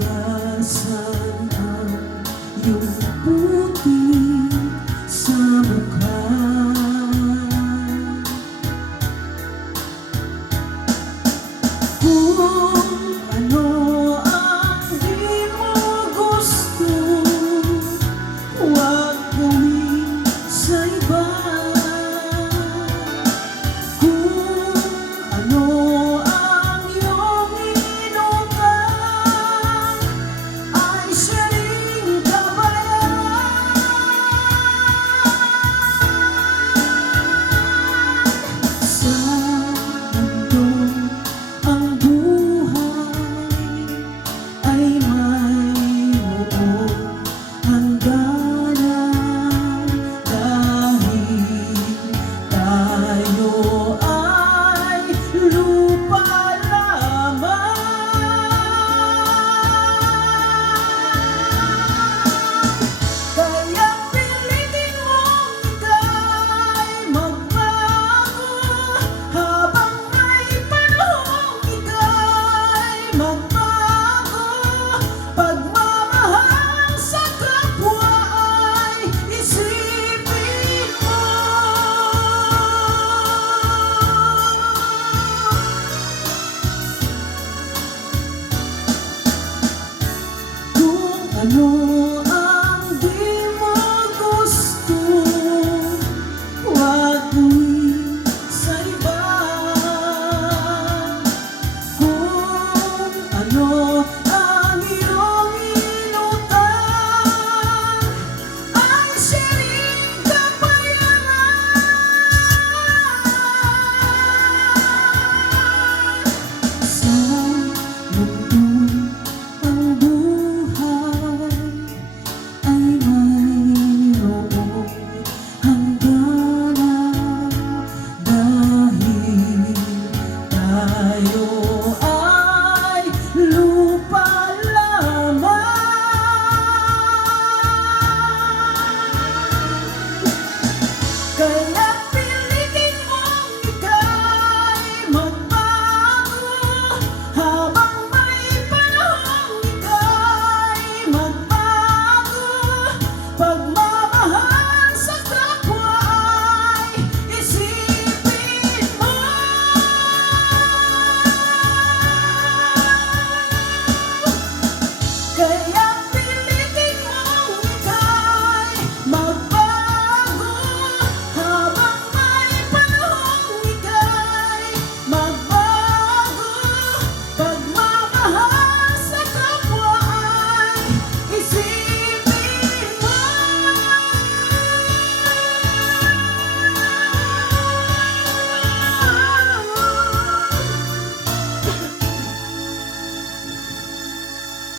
hugasan ang iyong puti sa mukha. Kung ano ang di mo gusto, huwag gawin sa iba. Kung ano ang iyong inuman, ay siya ring gabayan. Sa mundo ang buhay ay mayroong hangganan, dahil tayo ay lupa lamang. Kaya pilitin mong ika'y magbago, habang may panahong ika'y magbago. Pagmamahal sa kapwa ay isipin mo. Kung ano